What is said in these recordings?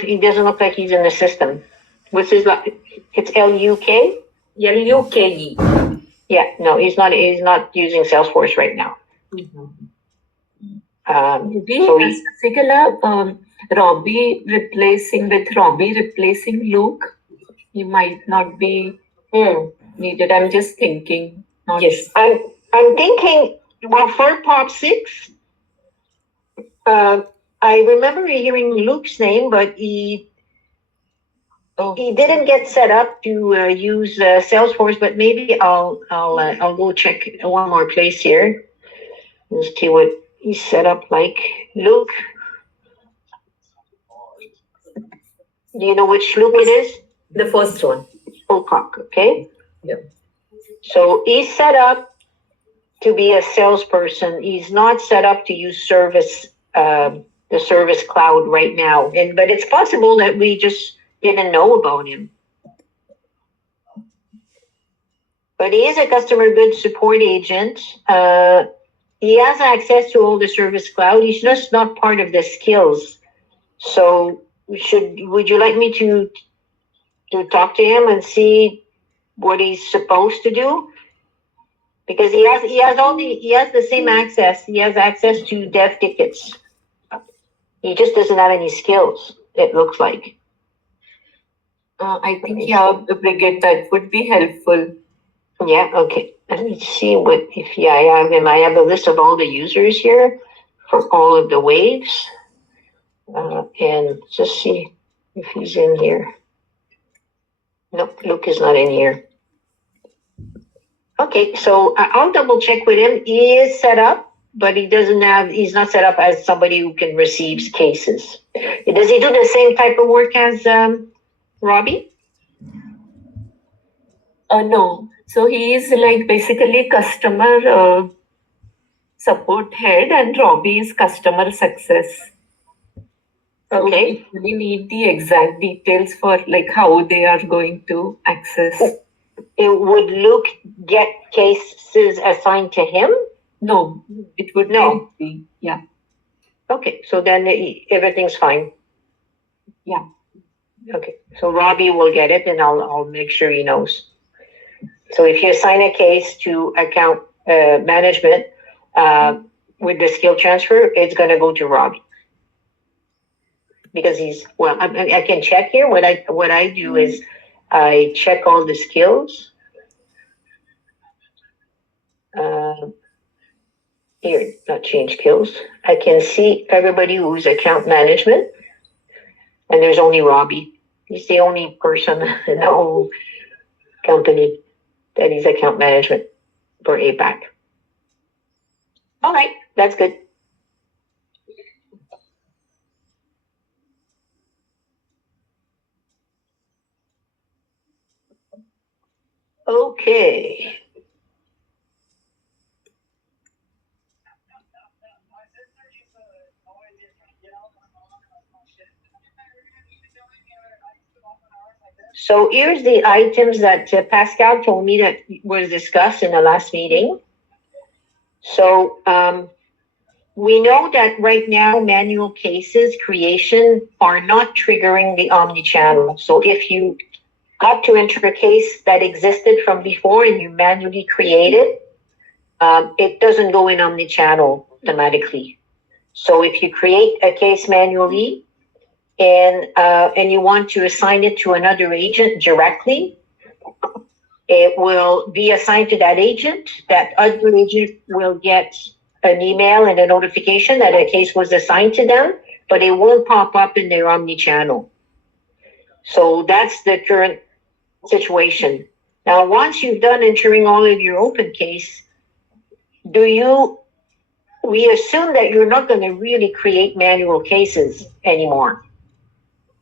He doesn't look like he's in the system. What's his last? It's L-U-K? Luke. Yeah, no, he's not using Salesforce right now. Robbie replacing Luke, he might not be needed. I'm just thinking. Yes, I'm thinking. Well, for Pop 6, I remember hearing Luke's name, but he didn't get set up to use Salesforce. But maybe I'll go check one more place here and see what he's set up like. Luke, do you know which Luke it is? The first one. Pocock, okay? Yeah. So he's set up to be a salesperson. He's not set up to use the Service Cloud right now. But it's possible that we just didn't know about him. But he is a customer goods support agent. He has access to all the Service Cloud. He's just not part of the skills. So would you like me to talk to him and see what he's supposed to do? Because he has the same access. He has access to dev tickets. He just doesn't have any skills, it looks like. I think, Brigitte, that would be helpful. Yeah, okay. Let me see I have him. I have a list of all the users here for all of the waves. And just see if he's in here. Nope, Luke is not in here. Okay, so I'll double check with him. He is set up, but he's not set up as somebody who can receive cases. Does he do the same type of work as Robbie? No. So he is like basically customer support head, and Robbie is customer success. Okay. So we need the exact details for like how they are going to access. Would Luke get cases assigned to him? No, it would not be. Yeah. Okay, so then everything's fine. Yeah. Okay, so Robbie will get it, and I'll make sure he knows. So if you assign a case to account management with the skill transfer, it's going to go to Robbie. Because I can check here. What I do is I check all the skills. Here, not change skills. I can see everybody who's account management, and there's only Robbie. He's the only person in the whole company that is account management for APAC. All right, that's good. Okay. So here's the items that Pascal told me that was discussed in the last meeting. So we know that right now manual cases creation are not triggering the omnichannel. So if you got to enter a case that existed from before and you manually create it doesn't go in omnichannel automatically. So if you create a case manually and you want to assign it to another agent directly, it will be assigned to that agent. That other agent will get an email and a notification that a case was assigned to them, but it won't pop up in their omnichannel. So that's the current situation. Now, once you've done entering all of your open case, we assume that you're not going to really create manual cases anymore,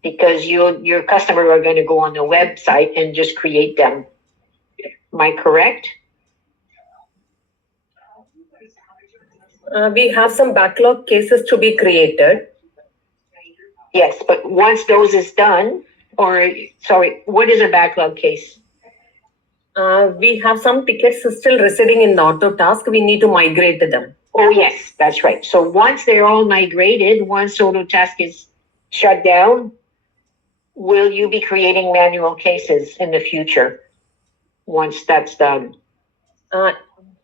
because your customer are going to go on the website and just create them. Am I correct? We have some backlog cases to be created. Yes, but once those is done, what is a backlog case? We have some tickets still residing in the Autotask. We need to migrate them. Oh, yes, that's right. So once they're all migrated, once Autotask is shut down, will you be creating manual cases in the future once that's done?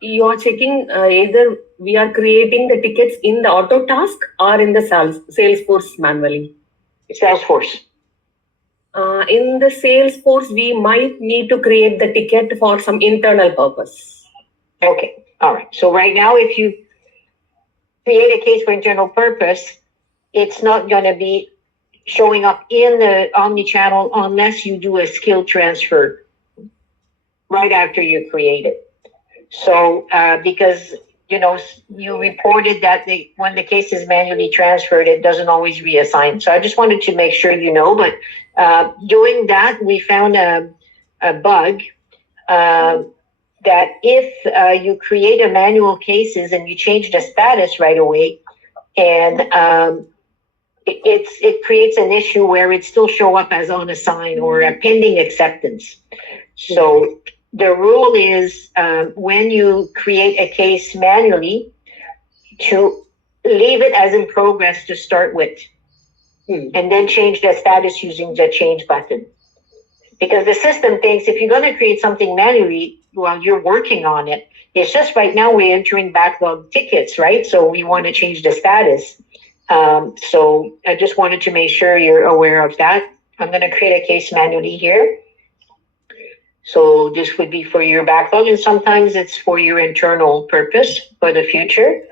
You are checking either we are creating the tickets in the Autotask or in the Salesforce manually. Salesforce. In the Salesforce, we might need to create the ticket for some internal purpose. Okay, all right. So right now, if you create a case for internal purpose, it's not going to be showing up in the omni-channel unless you do a skill transfer right after you create it. So because you reported that when the case is manually transferred, it doesn't always reassign. So I just wanted to make sure you know. But doing that, we found a bug that if you create a manual cases and you change the status right away, and it creates an issue where it still show up as unassigned or a pending acceptance. So the rule is when you create a case manually, to leave it as in progress to start with, and then change the status using the change button. Because the system thinks if you're going to create something manually while you're working on it, it's just right now we're entering backlog tickets, right? So we want to change the status. So I just wanted to make sure you're aware of that. I'm going to create a case manually here. So this would be for your backlog, and sometimes it's for your internal purpose for the future.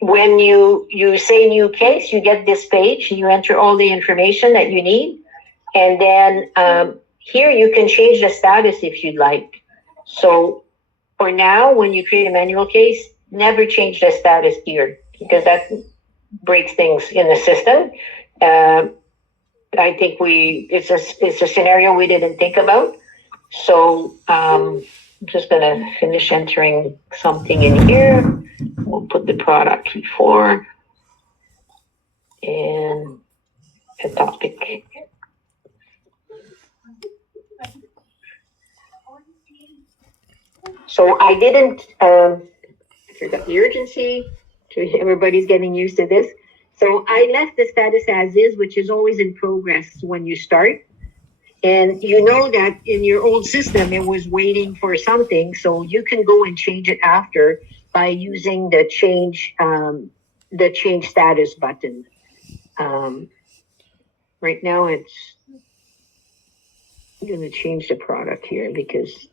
When you say new case, you get this page, you enter all the information that you need, and then here you can change the status if you'd like. So for now, when you create a manual case, never change the status here because that breaks things in the system. I think it's a scenario we didn't think about. So I'm just gonna finish entering something in here. We'll put the product before and a topic. So I didn't forgot the urgency. Everybody's getting used to this. So I left the status as is, which is always in progress when you start. And you know that in your old system, it was waiting for something. So you can go and change it after by using the change status button. Right now I'm going to change the product here because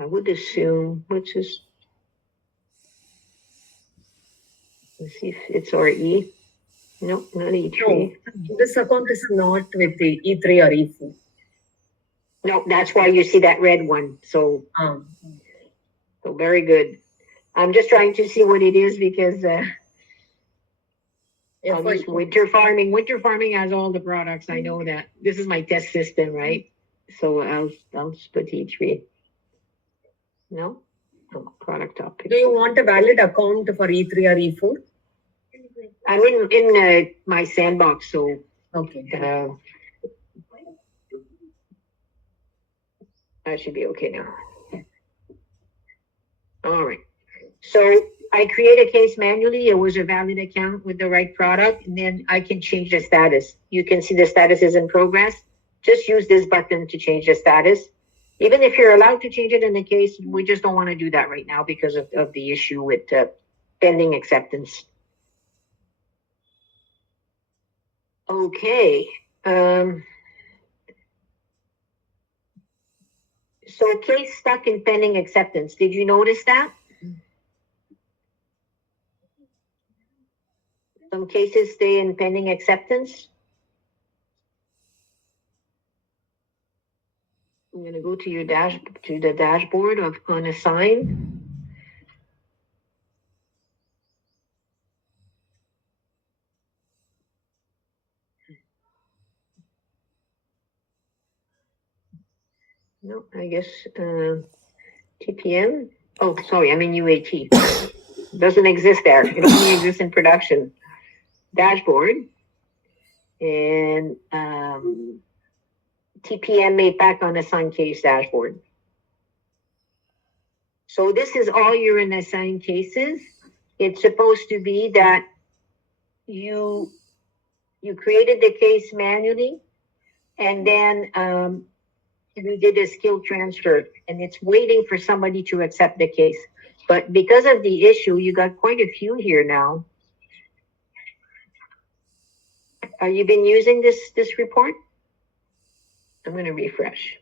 I would assume, let's see if it's RE. No, not E3. No, this account is not with the E3 or E4. No, that's why you see that red one. So, so very good. I'm just trying to see what it is because winter farming. Winter farming has all the products. I know that. This is my test system, right? So I'll just put E3. No, product topic. Do you want a valid account for E3 or E4? I'm in my sandbox, so okay. That should be okay now. All right. So I create a case manually. It was a valid account with the right product, and then I can change the status. You can see the status is in progress. Just use this button to change the status. Even if you're allowed to change it in the case, we just don't want to do that right now because of the issue with pending acceptance. Okay. So case stuck in pending acceptance. Did you notice that? Some cases stay in pending acceptance. I'm going to go to your the dashboard of unassigned. No, I guess TPM. Oh, sorry, I'm in UAT. Doesn't exist there. It only exists in production. Dashboard and TPM made back on assigned case dashboard. So this is all your unassigned cases. It's supposed to be that you you created the case manually, and then we did a skill transfer, and it's waiting for somebody to accept the case. But because of the issue, you got quite a few here now. You been using this report? I'm going to refresh.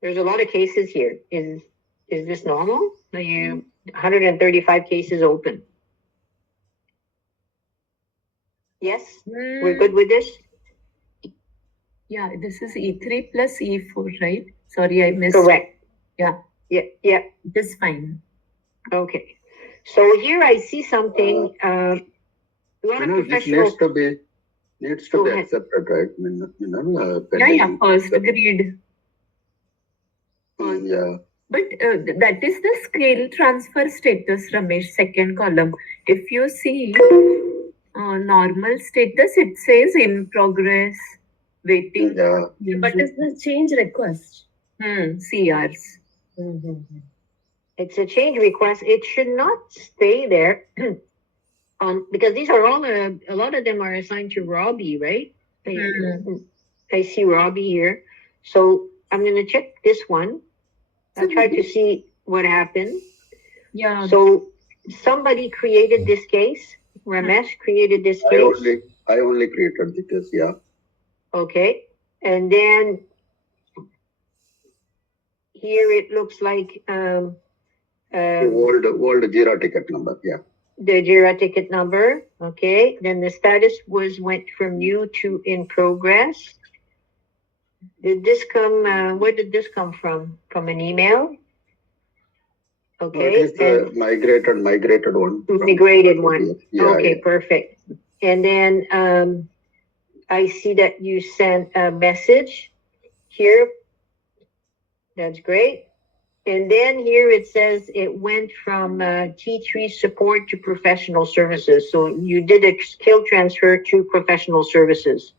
There's a lot of cases here. Is this normal? Are you 135 cases open? Yes, we're good with this? Yeah, this is E3 plus E4, right? Sorry, I missed. Correct. Yeah. Yeah, yeah. It is fine. Okay. So here I see something, a lot of This professional. needs to Go be ahead. accepted, right? Yeah, Pending. first agreed. Yeah. But that is the skill transfer status, Ramesh, second column. If you see normal status, it says in progress, waiting. Yeah. But it's the change request. CRs. It's a change request. It should not stay there. Because these are all, a lot of them are assigned to Robbie, right? I see Robbie here. So I'm going to check this one. I'll try to see what happened. Yeah. So somebody created this case. Ramesh created this case. I only created the case, yeah. Okay. And then here it looks like The old Jira ticket number, yeah. the Jira ticket number. Okay. Then the status went from new to in progress. Did this come, where did this come from? From an email? Okay. It is the migrated one. Migrated one. Yeah, Okay, yeah. perfect. And then I see that you sent a message here. That's great. And then here it says it went from T3 support to professional services. So you did a skill transfer to professional services.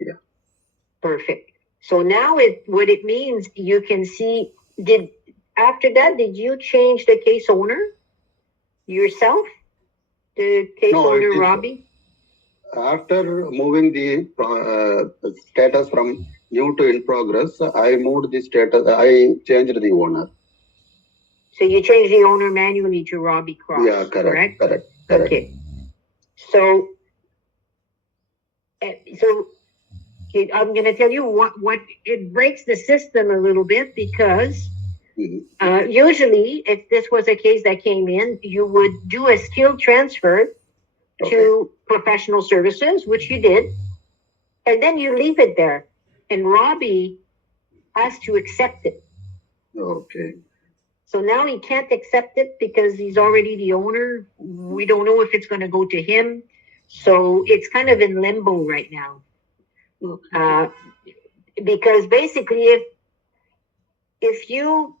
Yeah. Perfect. So now what it means, you can see, after that, did you change the case owner yourself? The case No, owner, it is- Robbie? After moving the status from new to in progress, I moved the status, I changed the owner. So you changed the owner manually to Robbie Cross, Yeah, correct. Okay. So okay, I'm going to tell you what it breaks the system a little bit, because usually if this was a case that came in, you would do a skill transfer to professional services, which you did, and then you leave it there, and Robbie has to accept it. Okay. So now he can't accept it because he's already the owner. We don't know if it's going to go to him. So it's kind of in limbo right now. Because basically if you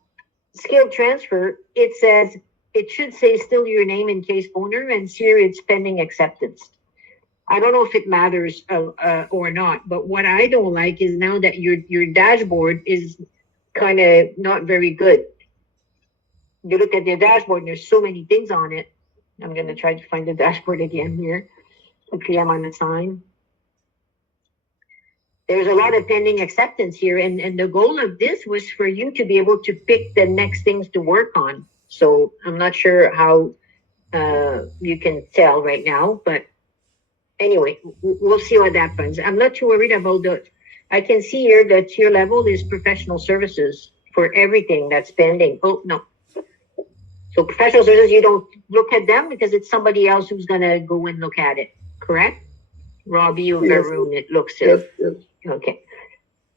skill transfer, it should say still your name and case owner, and here it's pending acceptance. I don't know if it matters or not, but what I don't like is now that your dashboard is kind of not very good. You look at the dashboard and there's so many things on it. I'm going to try to find the dashboard again here. Hopefully I'm on the sign. There's a lot of pending acceptance here, and the goal of this was for you to be able to pick the next things to work on. So I'm not sure how you can tell right now, but anyway, we'll see what happens. I'm not too worried about I can see here that tier level is professional services for everything that's pending. Oh, no. So professional services, you don't look at them because it's somebody else who's going to go and look at it, correct? Robbie or Yes. Varun, it looks Yes, it. yes. Okay.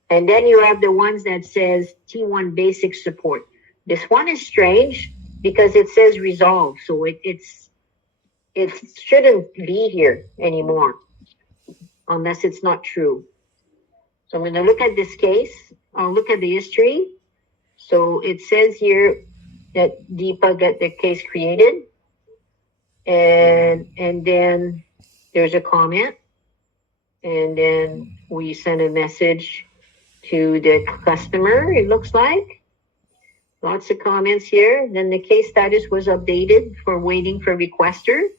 And then you have the ones that says T1 basic support. This one is strange because it says resolve. So it shouldn't be here anymore unless it's not true. So I'm going to look at this case. I'll look at the history. So it says here that Deepa got the case created. And then there's a comment. And then we send a message to the customer, it looks like. Lots of comments here. Then the case status was updated for waiting for requester.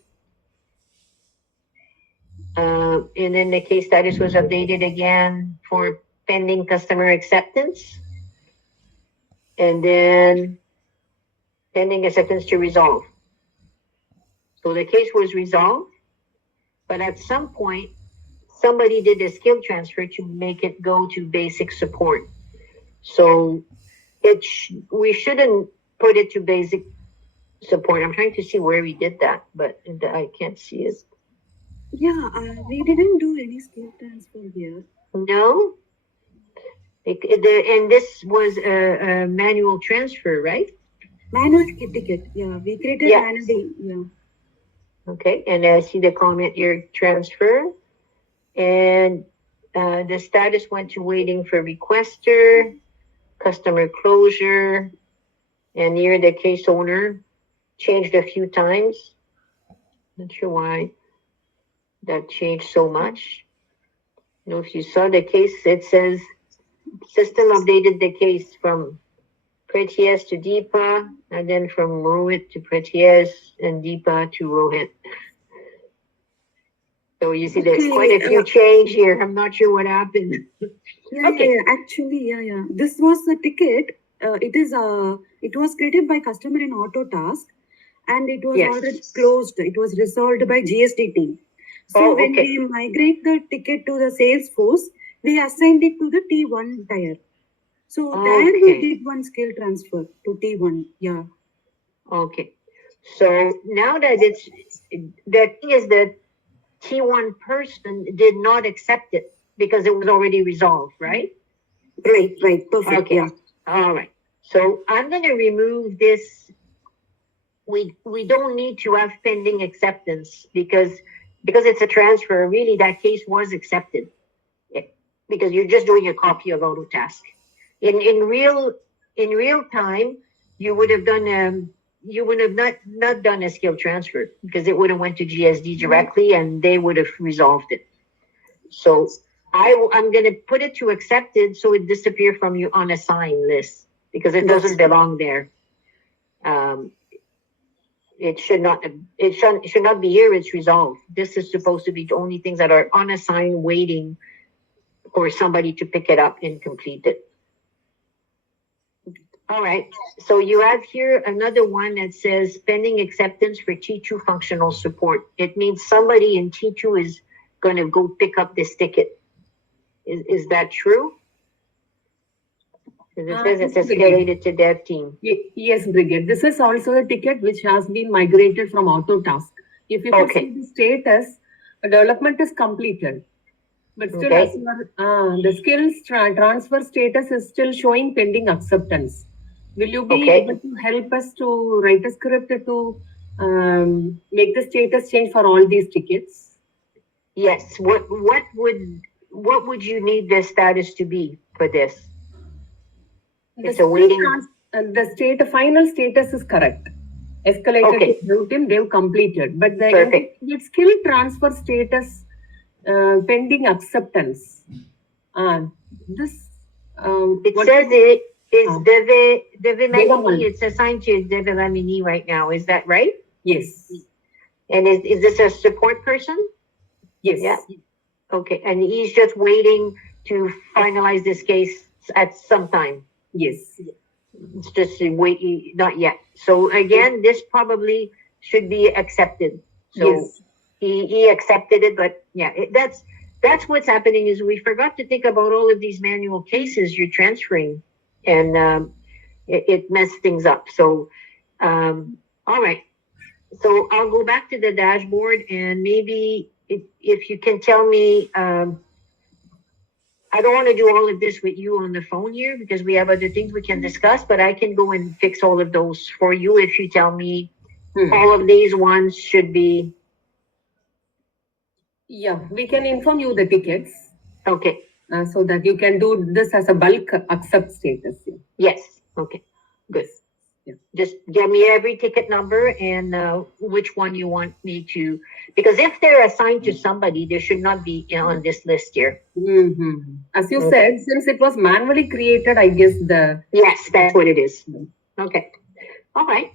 And then the case status was updated again for pending customer acceptance. And then pending acceptance to resolve. So the case was resolved, but at some point, somebody did a skill transfer to make it go to basic support. So we shouldn't put it to basic support. I'm trying to see where we did that, but I can't see it. Yeah, we didn't do any skill transfer here. No? And this was a manual transfer, right? Manual ticket. Yeah, we created Yeah. manually. Yeah. Okay, and I see the comment here, transfer. And the status went to waiting for requester, customer closure, and here the case owner changed a few times. Not sure why that changed so much. You know, if you saw the case, it says system updated the case from Pretias to Deepa, and then from Rohit to Pretias, and Deepa to Rohit. So you see there's Okay, quite a few change here. I'm not sure what happened. Yeah, Okay. yeah, actually, yeah. This was the ticket. It was created by customer in Autotask, and it was Yes. already closed. It was resolved by GST team. So Oh, when okay. we migrate the ticket to the Salesforce, we assigned it to the T1 tier. So then we Okay. did one skill transfer to T1. Yeah. Okay. So now that the thing is that T1 person did not accept it because it was already resolved, right? Right. Perfect. Okay. Yeah. All right. So I'm going to remove this. We don't need to have pending acceptance because it's a transfer. Really, that case was accepted because you're just doing a copy of Autotask. In real time, you would have done you would have not done a skill transfer because it would have went to GSD directly and they would have resolved it. So I'm going to put it to accepted so it disappear from your unassigned list because it doesn't belong there. It should not be here. It's resolved. This is supposed to be the only things that are unassigned waiting for somebody to pick it up and complete it. All right. So you have here another one that says pending acceptance for T2 functional support. It means somebody in T2 is going to go pick up this ticket. Is that true? It says it's escalated to dev team. Yes, Brigade. This is also a ticket which has been migrated from Autotask. If you could see the status, the development is completed. But still, as the skills transfer status is still showing pending acceptance. Will you be able to help us to write a script to make the status change for all these tickets? Yes. What would you need the status to be for this? It's a waiting. The final status is correct. Escalated to routine, they've completed. But the skill transfer status pending acceptance. This it says it is Devilamini. It's assigned to Devilamini right now. Is that right? Yes. And is this a support person? Yes. Yeah. Okay. And he's just waiting to finalize this case at some time. Yes. It's just wait, not yet. So again, this probably should be accepted. So yes. He accepted it, but yeah, that's what's happening is we forgot to think about all of these manual cases you're transferring, and it messed things up. So, all right. So I'll go back to the dashboard and maybe if you can tell me, I don't want to do all of this with you on the phone here because we have other things we can discuss, but I can go and fix all of those for you if you tell me all of these ones should be. Yeah, we can inform you the tickets. Okay. So that you can do this as a bulk accept status. Yes. Okay. Good. Yeah. Just give me every ticket number and which one you want me to, because if they're assigned to somebody, they should not be on this list here. As you said, since it was manually created, I guess Yes, that's what it is. Okay. All right.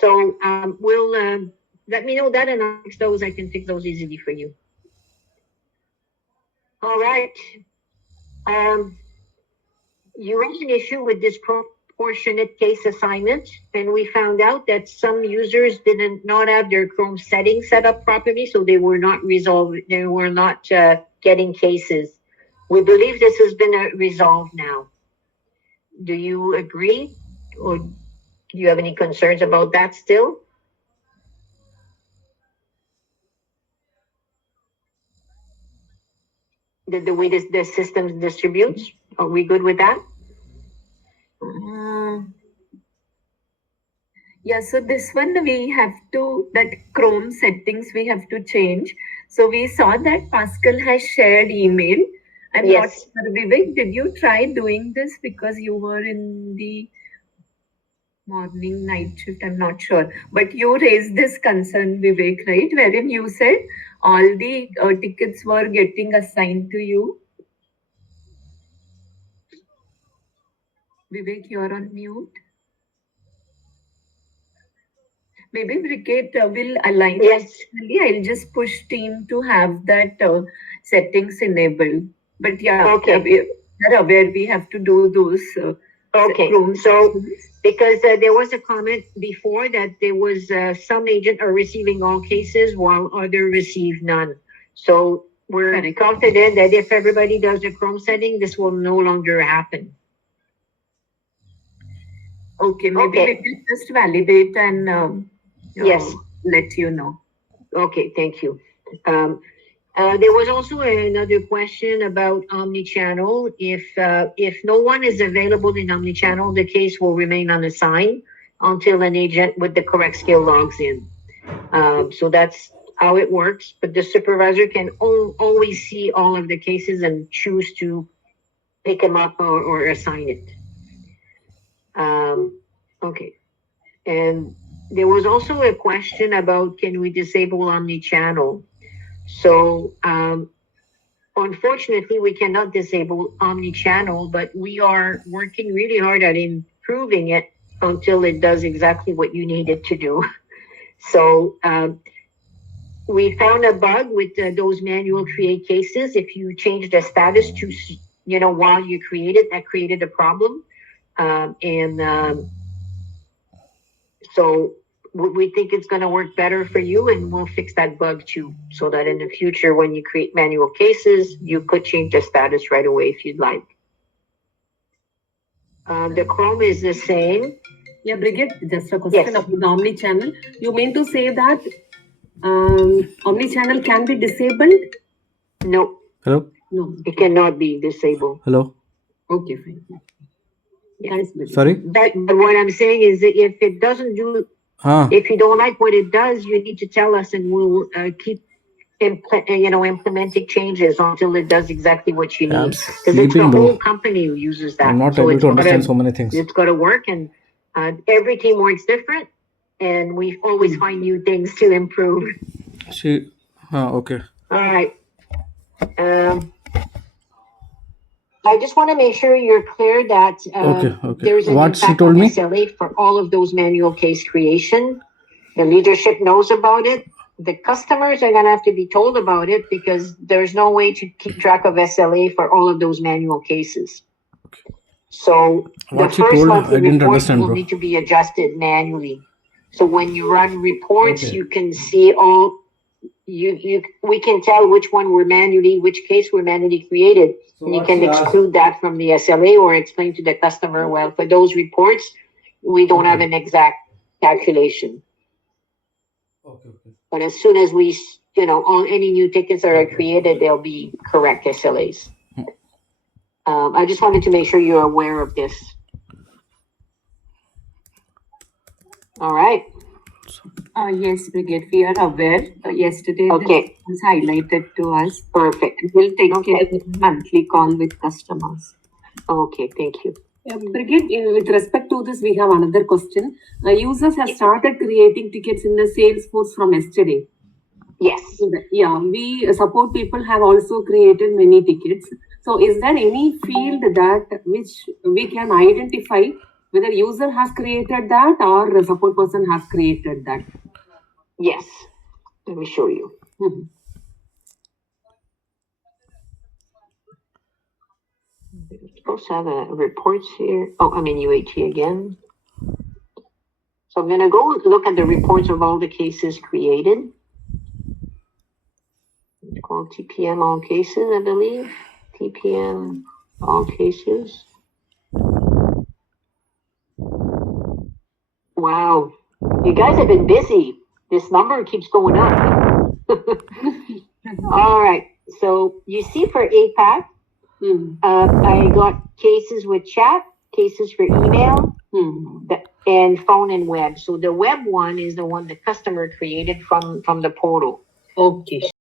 So let me know that and I'll fix those. I can fix those easily for you. All right. You had an issue with disproportionate case assignment, and we found out that some users didn't not have their Chrome settings set up properly, so they were not resolved. They were not getting cases. We believe this has been resolved now. Do you agree, or do you have any concerns about that still? The way the system distributes, are we good with that? Yeah, so this one we have to, that Chrome settings we have to change. So we saw that Pascal has shared email. I'm not Yes. sure, Vivek, did you try doing this because you were in the morning night shift? I'm not sure. But you raised this concern, Vivek, right? Wherein you said all the tickets were getting assigned to you. Vivek, you're on mute. Maybe Brigade will align. Yes. I'll just push team to have that settings enabled. But yeah, Okay. we are aware we have to do those. Okay, Chrome so settings. because there was a comment before that there was some agent are receiving all cases while other receive none. So we're Correct. confident that if everybody does the Chrome setting, this will no longer happen. Okay, maybe Okay. we can just validate and Yes. let you know. Okay, thank you. There was also another question about omnichannel. If no one is available in omnichannel, the case will remain unassigned until an agent with the correct skill logs in. So that's how it works. But the supervisor can always see all of the cases and choose to pick them up or assign it. Okay. And there was also a question about can we disable omnichannel? So unfortunately, we cannot disable omnichannel, but we are working really hard at improving it until it does exactly what you need it to do. So we found a bug with those manual create cases. If you change the status to, while you create it, that created a problem. So we think it's going to work better for you, and we'll fix that bug too, so that in the future, when you create manual cases, you could change the status right away if you'd like. The Chrome is the same. Yeah, Brigade, just a question Yes. about the omni-channel. You mean to say that omni-channel can be disabled? No, Hello? No. it cannot be disabled. Hello? Okay, fine. Thanks, Brigade. Sorry? But what I'm saying is that if it doesn't do, Huh. if you don't like what it does, you need to tell us, and we'll keep implementing changes until it does exactly what you Yeah, I'm need. Because it's the sleeping, whole bro. company who uses that. I'm not So able it's to understand gotta- so many things. It's got to work, and every team works different, and we always find new things to improve. Okay. All right. I just want to make sure you're clear that Okay. there's an What she impact told on me? SLA for all of those manual case creation. The leadership knows about it. The customers are going to have to be told about it because there's no way to keep track of SLA for all of those manual cases. So What the she first told, monthly I didn't report understand, will bro. need to be adjusted manually. So when you run reports, Okay. you can see all. We can tell which one which case were manually created. So And you what can she asked- exclude that from the SLA or explain to the customer, well, for those reports, we don't have an exact calculation. Okay. But as soon as we, all any new tickets that are created, they'll be correct SLAs. I just wanted to make sure you're aware of this. All right. Yes, Brigade, we are aware. Yesterday, Okay. this was highlighted to us. Perfect. We'll take Okay. care of the monthly call with customers. Okay. Thank you. Brigade, with respect to this, we have another question. Users have started creating tickets in the Salesforce from yesterday. Yes. Yeah, we support people have also created many tickets. So is there any field that which we can identify whether user has created that or the support person has created that? Yes, let me show you. Mhm. We're supposed to have a reports here. Oh, I'm in UAT again. So I'm gonna go look at the reports of all the cases created. It's called TPM all cases, I believe. TPM all cases. Wow, you guys have been busy. This number keeps going up. All right, so you see for APAC, I got cases with chat, cases for email, and phone and web. So the web one is the one the customer created from the portal. Okay.